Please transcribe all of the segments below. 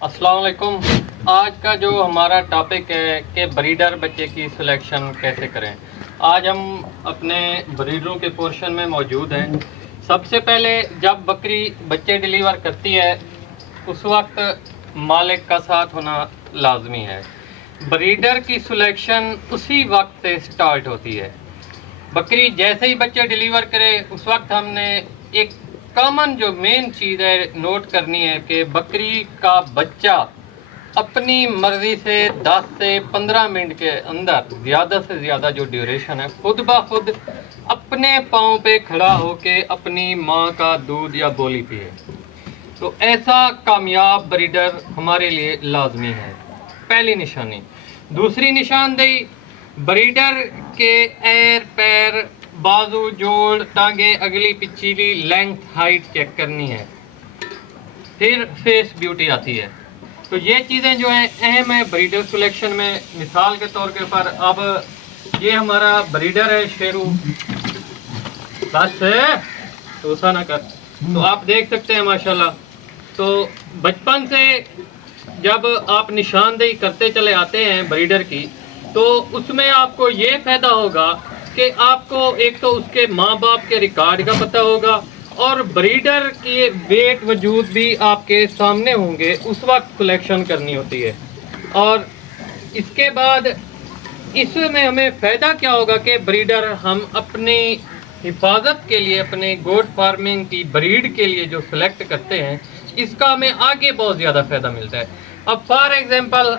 अस्सलाम वालेकुम। आज का जो हमारा टॉपिक है कि ब्रीडर बच्चे की सिलेक्शन कैसे करें। आज हम अपने ब्रीडरों के पोर्शन में मौजूद हैं। सबसे पहले जब बकरी बच्चे डिलीवर करती है उस वक्त मालिक का साथ होना लाजमी है। ब्रीडर की सिलेक्शन उसी वक्त से स्टार्ट होती है। बकरी जैसे ही बच्चे डिलीवर करे उस वक्त हमने एक कॉमन जो मेन चीज़ है नोट करनी है कि बकरी का बच्चा अपनी मर्ज़ी से 10 से 15 मिनट के अंदर ज़्यादा से ज़्यादा जो ड्यूरेशन है खुद ब खुद अपने पाँव पे खड़ा होके अपनी माँ का दूध या बोली पिए। तो ऐसा कामयाब ब्रीडर हमारे लिए लाजमी है, पहली निशानी। दूसरी निशानदेही, ब्रीडर के पैर पैर बाजू जोड़ टांगे अगली पिछली लेंथ हाइट चेक करनी है। फिर फेस ब्यूटी आती है। तो ये चीज़ें जो हैं अहम है ब्रीडर सिलेक्शन में। मिसाल के तौर के ऊपर अब ये हमारा ब्रीडर है शेरू, बस तो ऐसा ना कर। तो आप देख सकते हैं माशाल्लाह। तो बचपन से जब आप निशानदेही करते चले आते हैं ब्रीडर की तो उसमें आपको ये फ़ायदा होगा कि आपको एक तो उसके माँ बाप के रिकॉर्ड का पता होगा और ब्रीडर के वेट वजूद भी आपके सामने होंगे। उस वक्त सिलेक्शन करनी होती है। और इसके बाद इसमें हमें फ़ायदा क्या होगा कि ब्रीडर हम अपनी हिफाजत के लिए अपने गोट फार्मिंग की ब्रीड के लिए जो सिलेक्ट करते हैं इसका हमें आगे बहुत ज़्यादा फ़ायदा मिलता है। अब फॉर एग्जांपल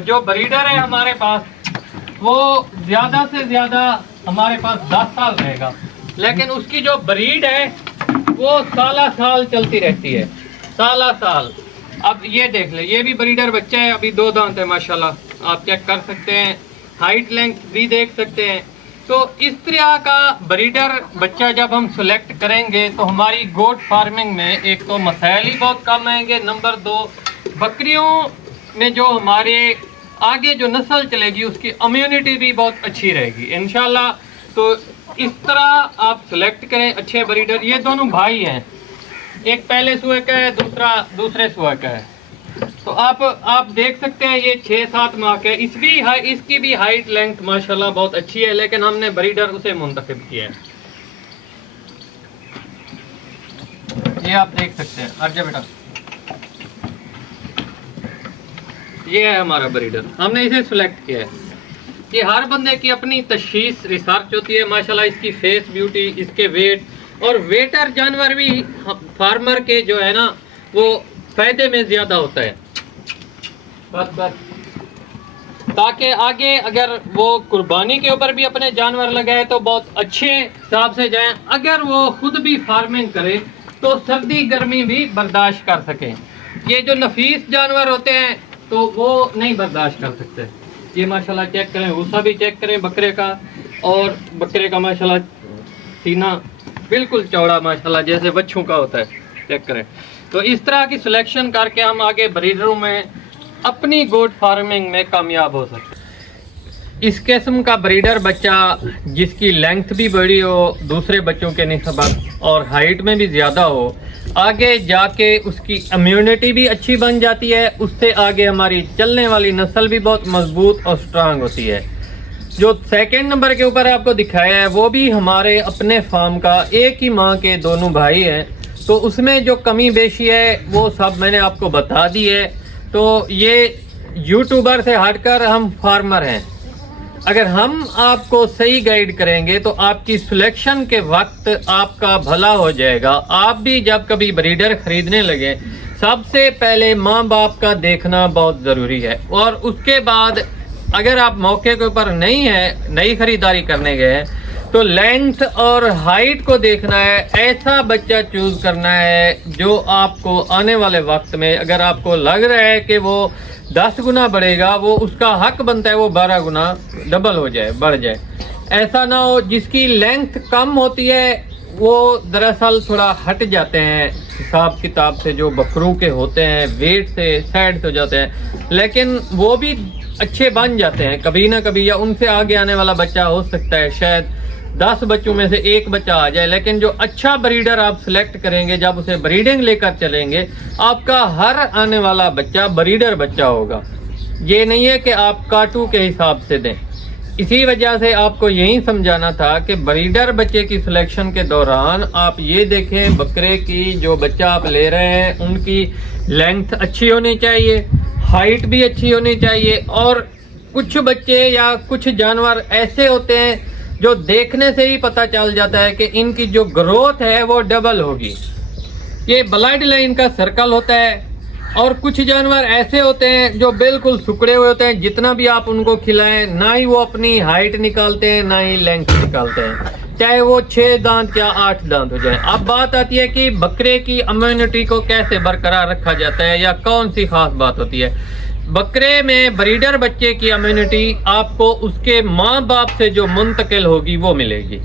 जो ब्रीडर है हमारे पास वो ज़्यादा से ज़्यादा हमारे पास 10 साल रहेगा, लेकिन उसकी जो ब्रीड है वो साला साल चलती रहती है, साला साल। अब ये देख ले, ये भी ब्रीडर बच्चा है, अभी 2 दांत है माशाल्लाह, आप चेक कर सकते हैं, हाइट लेंथ भी देख सकते हैं। तो इस तरह का ब्रीडर बच्चा जब हम सेलेक्ट करेंगे तो हमारी गोट फार्मिंग में एक तो मसाइल ही बहुत कम आएंगे, नंबर 2 बकरियों में जो हमारे आगे जो नस्ल चलेगी उसकी इम्यूनिटी भी बहुत अच्छी रहेगी इंशाल्लाह। तो इस तरह आप सेलेक्ट करें अच्छे ब्रीडर। ये दोनों भाई हैं, एक पहले सुए का है, दूसरा दूसरे सुए का है। तो आप देख सकते हैं ये 6-7 माह का है। इसकी भी हाइट लेंथ माशाल्लाह बहुत अच्छी है, लेकिन हमने ब्रीडर उसे मुंतखब किया है। ये आप देख सकते हैं। अर्जा बेटा, ये है हमारा ब्रीडर, हमने इसे सिलेक्ट किया है। ये हर बंदे की अपनी तशखीस रिसर्च होती है माशाल्लाह। इसकी फेस ब्यूटी, इसके वेट और वेटर जानवर भी फार्मर के जो है ना वो फायदे में ज़्यादा होता है। बस ताकि आगे अगर वो कुर्बानी के ऊपर भी अपने जानवर लगाए तो बहुत अच्छे हिसाब से जाएं। अगर वो खुद भी फार्मिंग करे तो सर्दी गर्मी भी बर्दाश्त कर सकें। ये जो नफीस जानवर होते हैं तो वो नहीं बर्दाश्त कर सकते। ये माशाल्लाह चेक करें, भूसा भी चेक करें बकरे का, और बकरे का माशाल्लाह सीना बिल्कुल चौड़ा माशाल्लाह जैसे बच्चों का होता है, चेक करें। तो इस तरह की सिलेक्शन करके हम आगे ब्रीडरों में अपनी गोट फार्मिंग में कामयाब हो सकते हैं। इस किस्म का ब्रीडर बच्चा जिसकी लेंथ भी बड़ी हो दूसरे बच्चों के निस्बत और हाइट में भी ज़्यादा हो, आगे जाके उसकी इम्यूनिटी भी अच्छी बन जाती है। उससे आगे हमारी चलने वाली नस्ल भी बहुत मजबूत और स्ट्रांग होती है। जो सेकंड नंबर के ऊपर आपको दिखाया है वो भी हमारे अपने फार्म का, एक ही माँ के दोनों भाई हैं। तो उसमें जो कमी बेशी है वो सब मैंने आपको बता दी है। तो ये यूट्यूबर से हटकर हम फार्मर हैं। अगर हम आपको सही गाइड करेंगे तो आपकी सिलेक्शन के वक्त आपका भला हो जाएगा। आप भी जब कभी ब्रीडर खरीदने लगे सबसे पहले माँ बाप का देखना बहुत ज़रूरी है, और उसके बाद अगर आप मौके के ऊपर नहीं है, नई खरीदारी करने गए हैं तो लेंथ और हाइट को देखना है। ऐसा बच्चा चूज़ करना है जो आपको आने वाले वक्त में अगर आपको लग रहा है कि वो 10 गुना बढ़ेगा, वो उसका हक बनता है वो 12 गुना डबल हो जाए, बढ़ जाए। ऐसा ना हो जिसकी लेंथ कम होती है वो दरअसल थोड़ा हट जाते हैं हिसाब किताब से, जो बकरों के होते हैं वेट से साइड हो जाते हैं, लेकिन वो भी अच्छे बन जाते हैं कभी ना कभी, या उनसे आगे आने वाला बच्चा हो सकता है शायद 10 बच्चों में से एक बच्चा आ जाए, लेकिन जो अच्छा ब्रीडर आप सिलेक्ट करेंगे, जब उसे ब्रीडिंग लेकर चलेंगे, आपका हर आने वाला बच्चा ब्रीडर बच्चा होगा। ये नहीं है कि आप काटू के हिसाब से दें। इसी वजह से आपको यही समझाना था कि ब्रीडर बच्चे की सिलेक्शन के दौरान आप ये देखें, बकरे की जो बच्चा आप ले रहे हैं उनकी लेंथ अच्छी होनी चाहिए, हाइट भी अच्छी होनी चाहिए। और कुछ बच्चे या कुछ जानवर ऐसे होते हैं जो देखने से ही पता चल जाता है कि इनकी जो ग्रोथ है वो डबल होगी, ये ब्लड लाइन का सर्कल होता है। और कुछ जानवर ऐसे होते हैं जो बिल्कुल सुकड़े हुए होते हैं, जितना भी आप उनको खिलाएं ना ही वो अपनी हाइट निकालते हैं ना ही लेंथ निकालते हैं, चाहे वो 6 दांत या 8 दांत हो जाए। अब बात आती है कि बकरे की इम्यूनिटी को कैसे बरकरार रखा जाता है या कौन सी खास बात होती है। बकरे में ब्रीडर बच्चे की इम्यूनिटी आपको उसके माँ बाप से जो मुंतकिल होगी वो मिलेगी।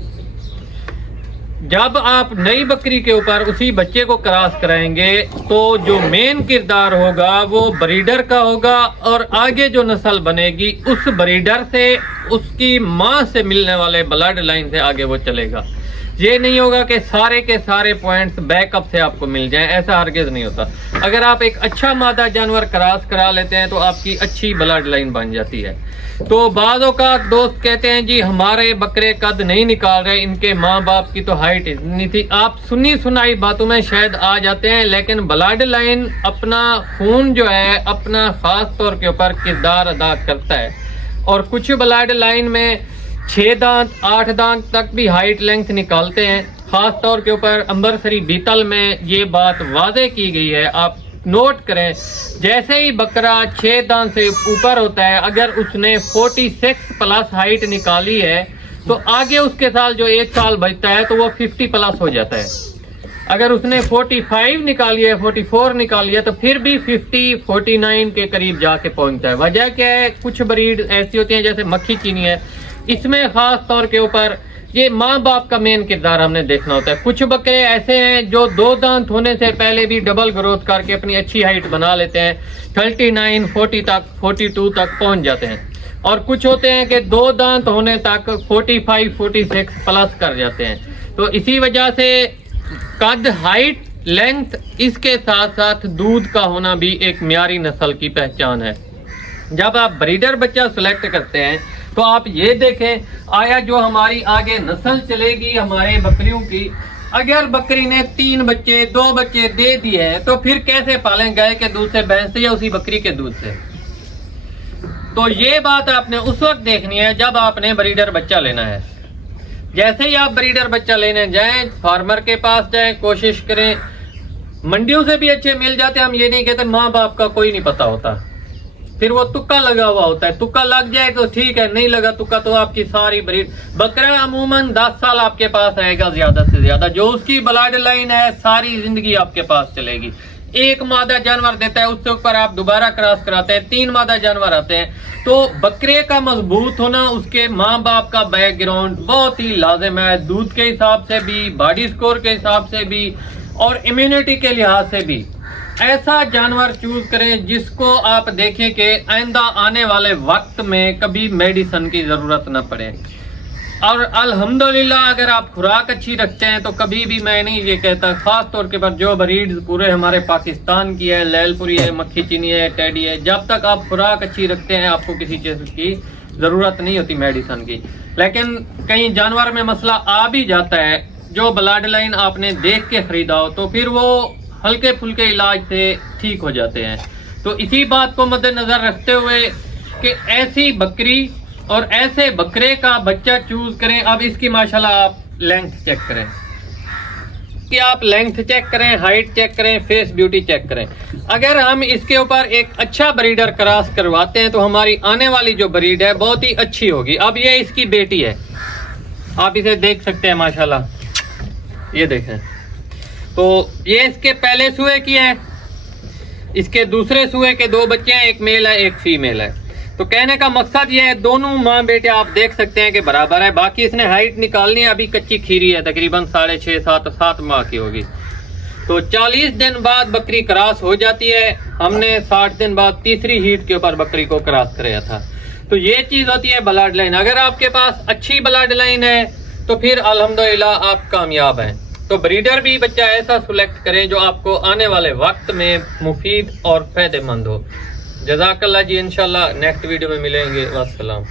जब आप नई बकरी के ऊपर उसी बच्चे को क्रॉस कराएंगे तो जो मेन किरदार होगा वो ब्रीडर का होगा, और आगे जो नस्ल बनेगी उस ब्रीडर से, उसकी माँ से मिलने वाले ब्लड लाइन से आगे वो चलेगा। ये नहीं होगा कि सारे के सारे पॉइंट्स बैकअप से आपको मिल जाएं, ऐसा हरगिज नहीं होता। अगर आप एक अच्छा मादा जानवर क्रॉस करा लेते हैं तो आपकी अच्छी ब्लड लाइन बन जाती है। तो बाज़ों का दोस्त कहते हैं जी हमारे बकरे कद नहीं निकाल रहे, इनके माँ बाप की तो हाइट इतनी थी। आप सुनी सुनाई बातों में शायद आ जाते हैं, लेकिन ब्लड लाइन अपना खून जो है अपना खास तौर के ऊपर किरदार अदा करता है। और कुछ ब्लड लाइन में 6 दांत 8 दांत तक भी हाइट लेंथ निकालते हैं। खास तौर के ऊपर अम्बरसरी बीतल में ये बात वाज़े की गई है, आप नोट करें। जैसे ही बकरा 6 दांत से ऊपर होता है, अगर उसने 46 प्लस हाइट निकाली है तो आगे उसके साल जो 1 साल बचता है तो वो 50 प्लस हो जाता है। अगर उसने 45 निकाली है, 44 निकाली है, तो फिर भी 50 49 के करीब जाके पहुंचता है। वजह क्या है? कुछ ब्रीड ऐसी होती हैं जैसे मक्खी चीनी है, इसमें खास तौर के ऊपर ये माँ बाप का मेन किरदार हमने देखना होता है। कुछ बकरे ऐसे हैं जो 2 दांत होने से पहले भी डबल ग्रोथ करके अपनी अच्छी हाइट बना लेते हैं, 39 40 तक 42 तक पहुंच जाते हैं। और कुछ होते हैं कि 2 दांत होने तक 45 46 प्लस कर जाते हैं। तो इसी वजह से कद, हाइट, लेंथ, इसके साथ साथ दूध का होना भी एक म्यारी नस्ल की पहचान है। जब आप ब्रीडर बच्चा सेलेक्ट करते हैं तो आप ये देखें, आया जो हमारी आगे नस्ल चलेगी हमारे बकरियों की, अगर बकरी ने 3 बच्चे 2 बच्चे दे दिए हैं तो फिर कैसे पालें? गाय के दूध से, भैंस से, या उसी बकरी के दूध से? तो ये बात आपने उस वक्त देखनी है जब आपने ब्रीडर बच्चा लेना है। जैसे ही आप ब्रीडर बच्चा लेने जाएं, फार्मर के पास जाएं, कोशिश करें। मंडियों से भी अच्छे मिल जाते हैं, हम ये नहीं कहते, माँ बाप का कोई नहीं पता होता, फिर वो तुक्का लगा हुआ होता है। तुक्का लग जाए तो ठीक है, नहीं लगा तुक्का तो आपकी सारी ब्रीड। बकरा अमूमन 10 साल आपके पास रहेगा ज्यादा से ज्यादा, जो उसकी ब्लड लाइन है सारी जिंदगी आपके पास चलेगी। एक मादा जानवर देता है, उससे ऊपर आप दोबारा क्रॉस कराते हैं, 3 मादा जानवर आते हैं। तो बकरे का मजबूत होना, उसके माँ बाप का बैकग्राउंड बहुत ही लाजिम है, दूध के हिसाब से भी, बॉडी स्कोर के हिसाब से भी, और इम्यूनिटी के लिहाज से भी। ऐसा जानवर चूज करें जिसको आप देखें कि आइंदा आने वाले वक्त में कभी मेडिसिन की जरूरत न पड़े। और अल्हम्दुलिल्लाह अगर आप खुराक अच्छी रखते हैं तो कभी भी मैं नहीं ये कहता, खास तौर के पर जो ब्रीड पूरे हमारे पाकिस्तान की है, लैलपुरी है, मक्खी चीनी है, टेडी है, जब तक आप खुराक अच्छी रखते हैं आपको किसी चीज की जरूरत नहीं होती मेडिसिन की। लेकिन कई जानवर में मसला आ भी जाता है, जो ब्लड लाइन आपने देख के खरीदा हो तो फिर वो हल्के फुल्के इलाज से ठीक हो जाते हैं। तो इसी बात को मद्देनजर रखते हुए कि ऐसी बकरी और ऐसे बकरे का बच्चा चूज करें। अब इसकी माशाल्लाह आप लेंथ चेक करें, कि आप लेंथ चेक करें, हाइट चेक करें, फेस ब्यूटी चेक करें। अगर हम इसके ऊपर एक अच्छा ब्रीडर क्रॉस करवाते हैं तो हमारी आने वाली जो ब्रीड है बहुत ही अच्छी होगी। अब ये इसकी बेटी है, आप इसे देख सकते हैं माशाल्लाह, ये देखें। तो ये इसके पहले सूए की है, इसके दूसरे सूए के 2 बच्चे हैं, एक मेल है एक फीमेल है। तो कहने का मकसद ये है, दोनों माँ बेटे आप देख सकते हैं कि बराबर है। बाकी इसने हाइट निकालनी है, अभी कच्ची खीरी है, तकरीबन 6.5 7 माह की होगी। तो 40 दिन बाद बकरी क्रॉस हो जाती है। हमने 60 दिन बाद तीसरी हीट के ऊपर बकरी को क्रॉस कराया था। तो ये चीज होती है ब्लड लाइन। अगर आपके पास अच्छी ब्लड लाइन है, تو پھر الحمدللہ آپ کامیاب ہیں. تو بریڈر بھی بچہ ایسا سلیکٹ کریں جو آپ کو آنے والے وقت میں مفید اور فائدہ مند ہو. جزاک اللہ جی. انشاءاللہ نیکسٹ ویڈیو میں ملیں گے. والسلام.